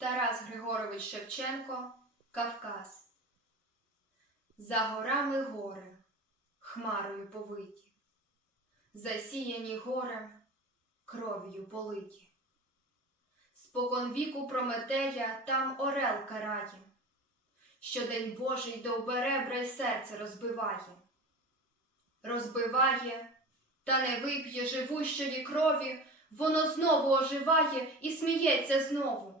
Тарас Григорович Шевченко Кавказ. За горами гори, хмарою повиті, засіяні горем, кров'ю политі. Спокон віку Прометея там орел карає, що день Божий довберебра й серце розбиває. Розбиває, та не вип'є живущої крові, воно знову оживає і сміється знову.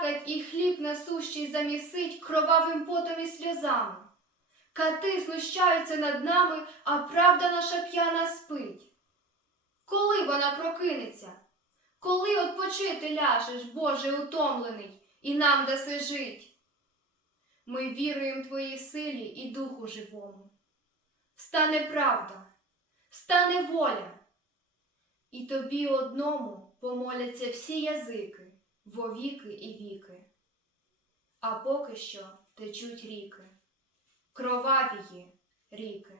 плакать і хліб насущий замісить кровавим потом і сльозами. Кати знущаються над нами, а правда наша п'яна спить. Коли вона прокинеться? Коли odpoчити ляжеш, Боже утомлений, і нам даси жить? Ми віруємо Твоїй силі і Духу живому. Встане правда, встане воля, і тобі одному помоляться всі язики, вовіки і віки. А поки що течуть ріки, кровавії ріки.